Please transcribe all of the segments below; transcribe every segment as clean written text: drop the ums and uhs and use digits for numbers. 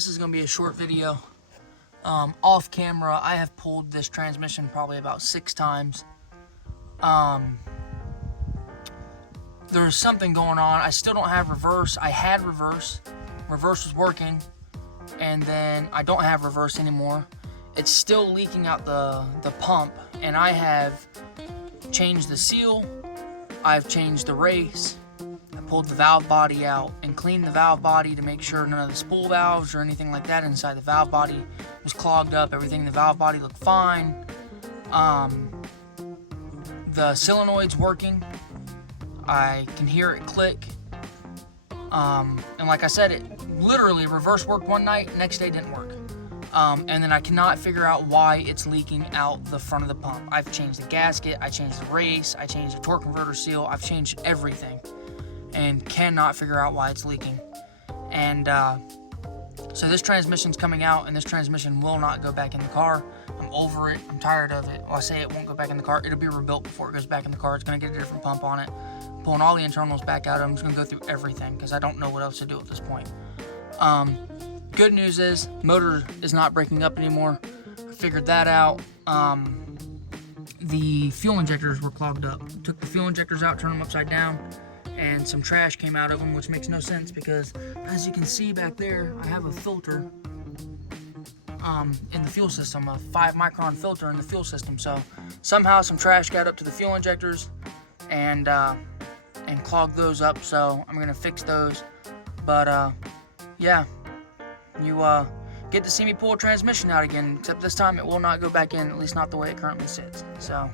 this is going to be a short video. Off camera, I have pulled this transmission probably about 6 times. There's something going on. I still don't have reverse. I had reverse. Reverse was working. And then I don't have reverse anymore. It's still leaking out the pump. And I have changed the seal. I've changed the race. I pulled the valve body out and cleaned the valve body to make sure none of the spool valves or anything like that inside the valve body was clogged up. Everything in the valve body looked fine. The solenoid's working. I can hear it click. And like I said, it literally reverse worked one night, next day didn't work. And then I cannot figure out why it's leaking out the front of the pump. I've changed the gasket, I changed the race, I changed the torque converter seal, I've changed everything and cannot figure out why it's leaking. And so this transmission's coming out, and this transmission will not go back in the car. I'm over it, I'm tired of it. Well, I say it won't go back in the car, it'll be rebuilt before it goes back in the car. It's gonna get a different pump on it. Pulling all the internals back out. I'm just gonna go through everything because I don't know what else to do at this point. Good news is motor is not breaking up anymore. I figured that out. The fuel injectors were clogged up. Took the fuel injectors out, turned them upside down, and some trash came out of them, which makes no sense because, as you can see back there, I have a filter in the fuel system, a 5 micron filter in the fuel system. So somehow some trash got up to the fuel injectors and clogged those up. So I'm gonna fix those. But yeah, you get to see me pull a transmission out again, except this time it will not go back in, at least not the way it currently sits. So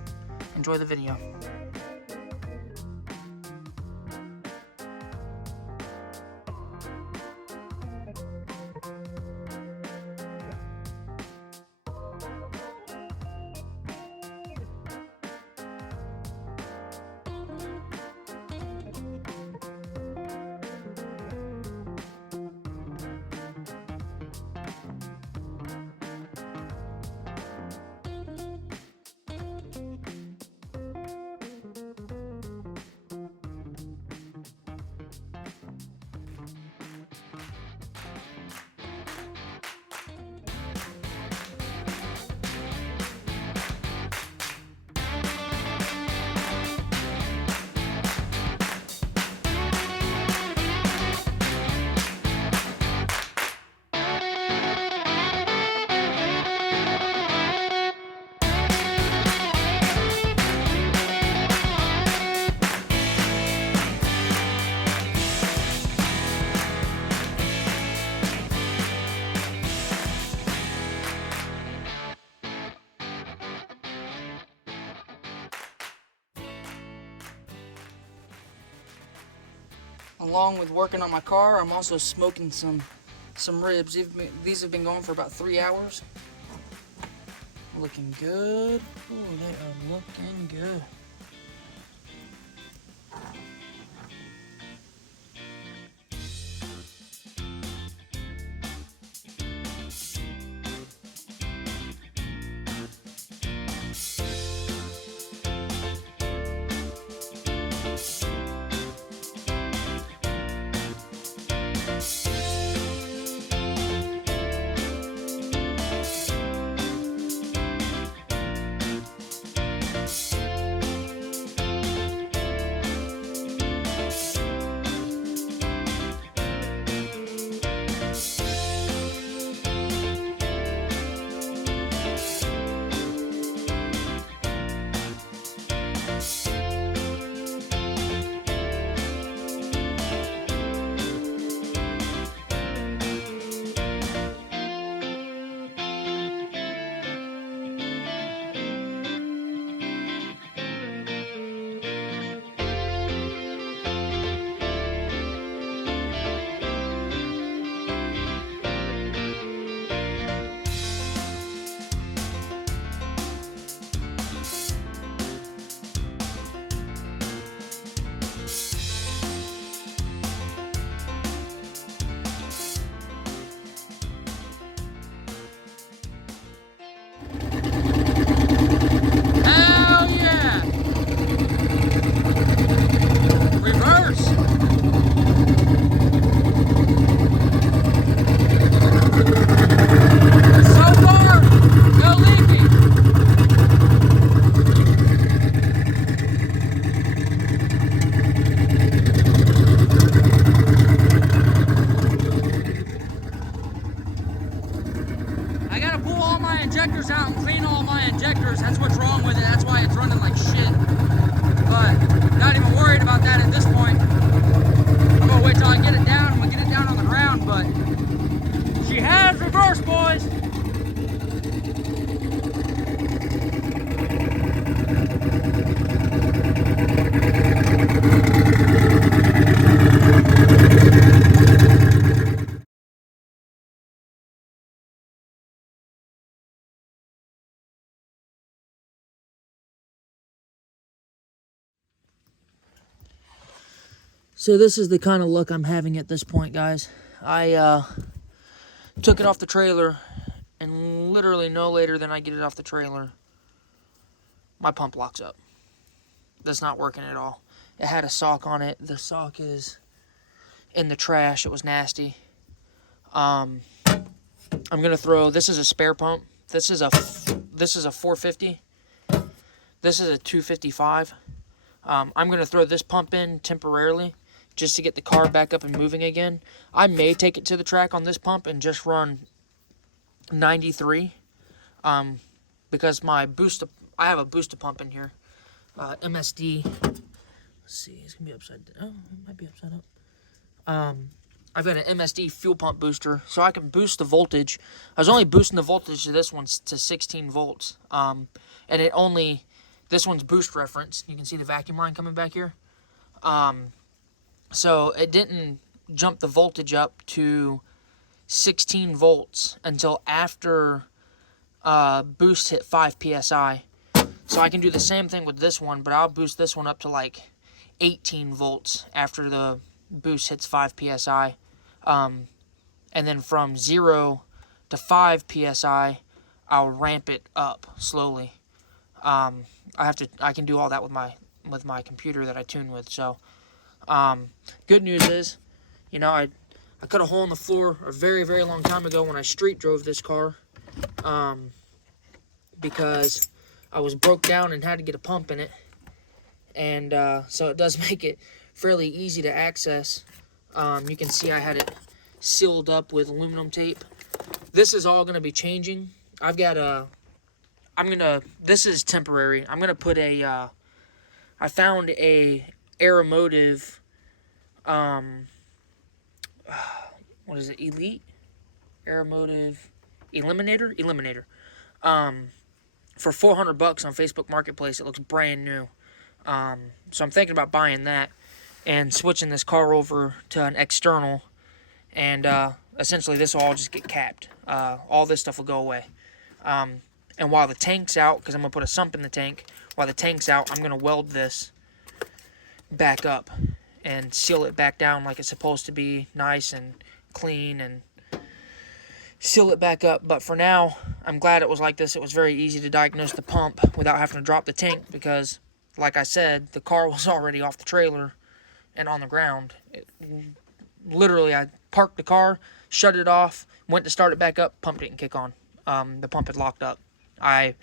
enjoy the video. Along with working on my car, I'm also smoking some ribs. These have been going for about 3 hours. Looking good. Oh, they are looking good. So this is the kind of luck I'm having at this point, guys. I took it off the trailer, and literally no later than I get it off the trailer, my pump locks up. That's not working at all. It had a sock on it. The sock is in the trash. It was nasty. I'm gonna throw. This is a spare pump. This is a 450. This is a 255. I'm gonna throw this pump in temporarily, just to get the car back up and moving again. I may take it to the track on this pump and just run 93, because my booster, I have a booster pump in here, MSD. Let's see, it's gonna be upside down. Oh, it might be upside up. I've got an MSD fuel pump booster, so I can boost the voltage. I was only boosting the voltage of this one to 16 volts, and it only, this one's boost reference. You can see the vacuum line coming back here. So it didn't jump the voltage up to 16 volts until after boost hit 5 psi. So I can do the same thing with this one, but I'll boost this one up to like 18 volts after the boost hits 5 psi. And then from 0 to 5 psi, I'll ramp it up slowly. I can do all that with my computer that I tune with. So good news is, you know, I cut a hole in the floor a very, very long time ago when I street drove this car, because I was broke down and had to get a pump in it, and so it does make it fairly easy to access. You can see I had it sealed up with aluminum tape. This is all going to be changing. I've got this is temporary. I'm going to put I found a Aeromotive, what is it, Elite? Aeromotive Eliminator. For $400 on Facebook Marketplace. It looks brand new. So I'm thinking about buying that and switching this car over to an external, and essentially this will all just get capped. All this stuff will go away. And while the tank's out, because I'm going to put a sump in the tank, while the tank's out, I'm going to weld this back up and seal it back down like it's supposed to be, nice and clean, and seal it back up. But for now, I'm glad it was like this. It was very easy to diagnose the pump without having to drop the tank, because, like I said, the car was already off the trailer and on the ground. Literally, I parked the car, shut it off, went to start it back up, pump didn't kick on. The pump had locked up. I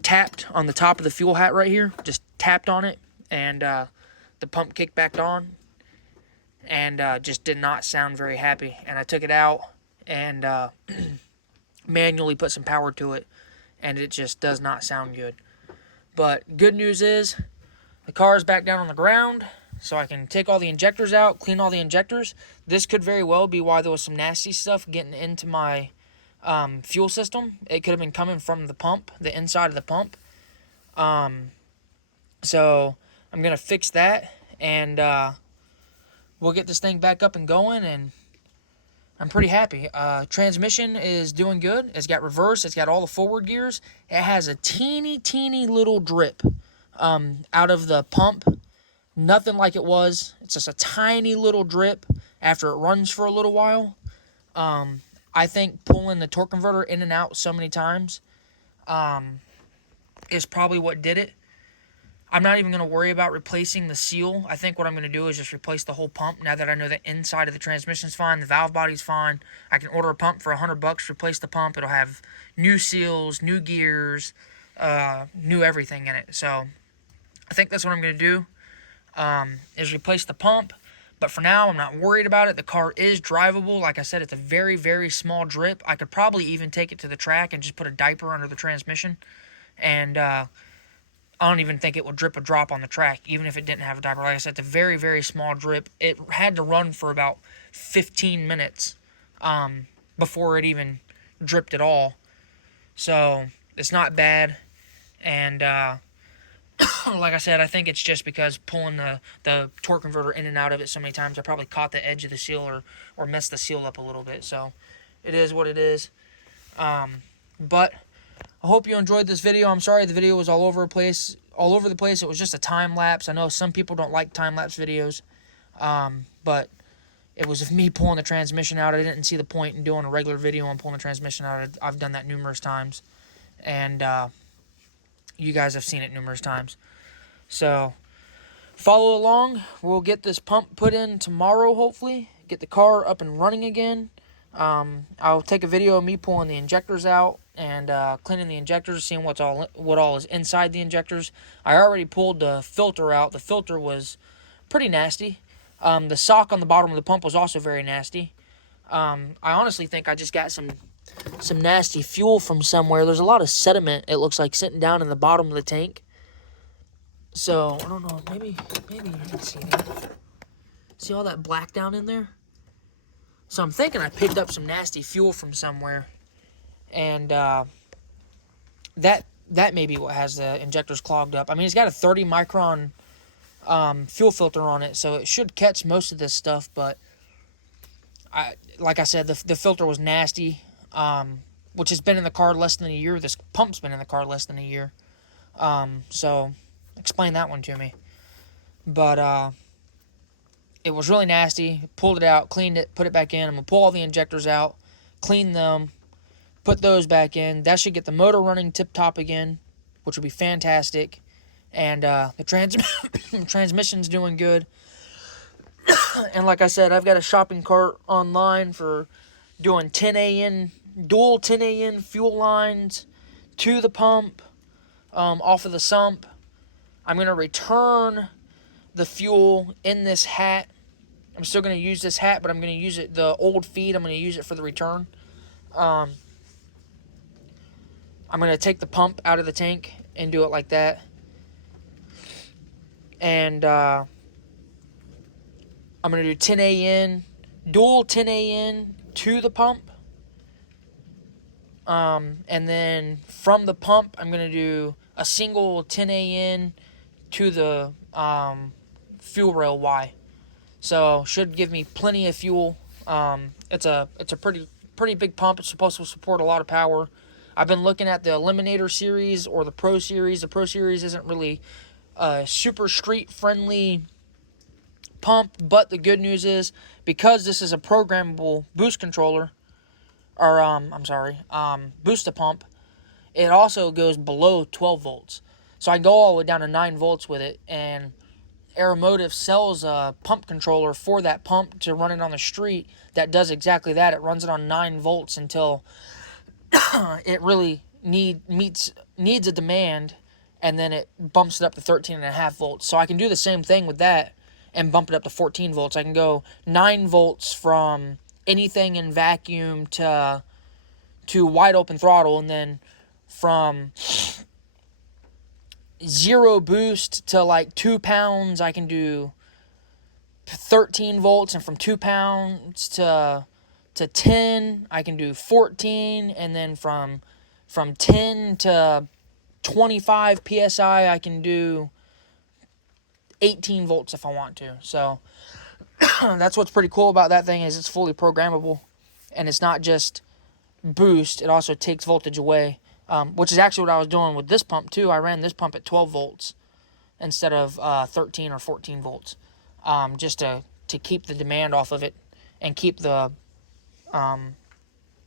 tapped on the top of the fuel hat right here, just tapped on it, and the pump kicked back on, and just did not sound very happy. And I took it out and manually put some power to it, and it just does not sound good. But good news is the car is back down on the ground, so I can take all the injectors out, clean all the injectors. This could very well be why there was some nasty stuff getting into my fuel system. It could have been coming from the pump, the inside of the pump. So I'm going to fix that, and we'll get this thing back up and going, and I'm pretty happy. Transmission is doing good. It's got reverse. It's got all the forward gears. It has a teeny little drip out of the pump. Nothing like it was. It's just a tiny little drip after it runs for a little while. I think pulling the torque converter in and out so many times is probably what did it. I'm not even going to worry about replacing the seal. I think what I'm going to do is just replace the whole pump now that I know the inside of the transmission's fine, the valve body's fine. I can order a pump for $100, replace the pump. It'll have new seals, new gears, new everything in it. So I think that's what I'm going to do, is replace the pump. But for now, I'm not worried about it. The car is drivable. Like I said, it's a very small drip. I could probably even take it to the track and just put a diaper under the transmission. And I don't even think it would drip a drop on the track, even if it didn't have a diaper. Like I said, it's a very small drip. It had to run for about 15 minutes before it even dripped at all. So it's not bad. And like I said, I think it's just because pulling the torque converter in and out of it so many times, I probably caught the edge of the seal or messed the seal up a little bit. So it is what it is. But I hope you enjoyed this video. I'm sorry the video was all over the place. It was just a time lapse. I know some people don't like time lapse videos. But it was of me pulling the transmission out. I didn't see the point in doing a regular video on pulling the transmission out. I've done that numerous times, and you guys have seen it numerous times. So follow along. We'll get this pump put in tomorrow, hopefully. Get the car up and running again. I'll take a video of me pulling the injectors out and cleaning the injectors, seeing what all is inside the injectors. I already pulled the filter out. The filter was pretty nasty. The sock on the bottom of the pump was also very nasty. I honestly think I just got some nasty fuel from somewhere. There's a lot of sediment, it looks like, sitting down in the bottom of the tank. So, I don't know, maybe you can see that. See all that black down in there? So I'm thinking I picked up some nasty fuel from somewhere. And that may be what has the injectors clogged up. I mean, it's got a 30 micron fuel filter on it, so it should catch most of this stuff, but like I said, the filter was nasty, which has been in the car less than a year. This pump's been in the car less than a year. So explain that one to me. But it was really nasty. Pulled it out, cleaned it, put it back in. I'm going to pull all the injectors out, clean them, put those back in. That should get the motor running tip-top again, which would be fantastic. And the transmission's doing good. And like I said, I've got a shopping cart online for doing 10AN, dual 10AN fuel lines to the pump, off of the sump. I'm going to return the fuel in this hat. I'm still going to use this hat, but I'm going to use it, the old feed, I'm going to use it for the return. I'm going to take the pump out of the tank and do it like that. And I'm going to do 10AN, dual 10AN to the pump. And then from the pump, I'm going to do a single 10AN to the fuel rail Y. So should give me plenty of fuel. It's a pretty big pump. It's supposed to support a lot of power. I've been looking at the Eliminator series or the Pro series. The Pro series isn't really a super street friendly pump, but the good news is, because this is a programmable boost controller, or booster pump, it also goes below 12 volts. So I can go all the way down to 9 volts with it, and Aeromotive sells a pump controller for that pump to run it on the street that does exactly that. It runs it on 9 volts until it really needs a demand, and then it bumps it up to 13.5 volts. So I can do the same thing with that and bump it up to 14 volts. I can go 9 volts from anything in vacuum to wide open throttle, and then from 0 boost to like 2 pounds, I can do 13 volts, and from 2 pounds to 10, I can do 14, and then from 10 to 25 psi, I can do 18 volts if I want to. So that's what's pretty cool about that thing, is it's fully programmable, and it's not just boost, it also takes voltage away, which is actually what I was doing with this pump too. I ran this pump at 12 volts instead of 13 or 14 volts, just to keep the demand off of it and keep the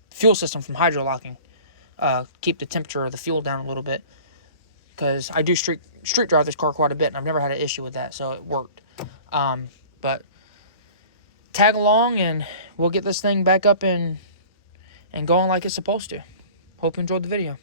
fuel system from hydrolocking, keep the temperature of the fuel down a little bit, because I do street drive this car quite a bit, and I've never had an issue with that, so it worked. But tag along, and we'll get this thing back up and going like it's supposed to. Hope you enjoyed the video.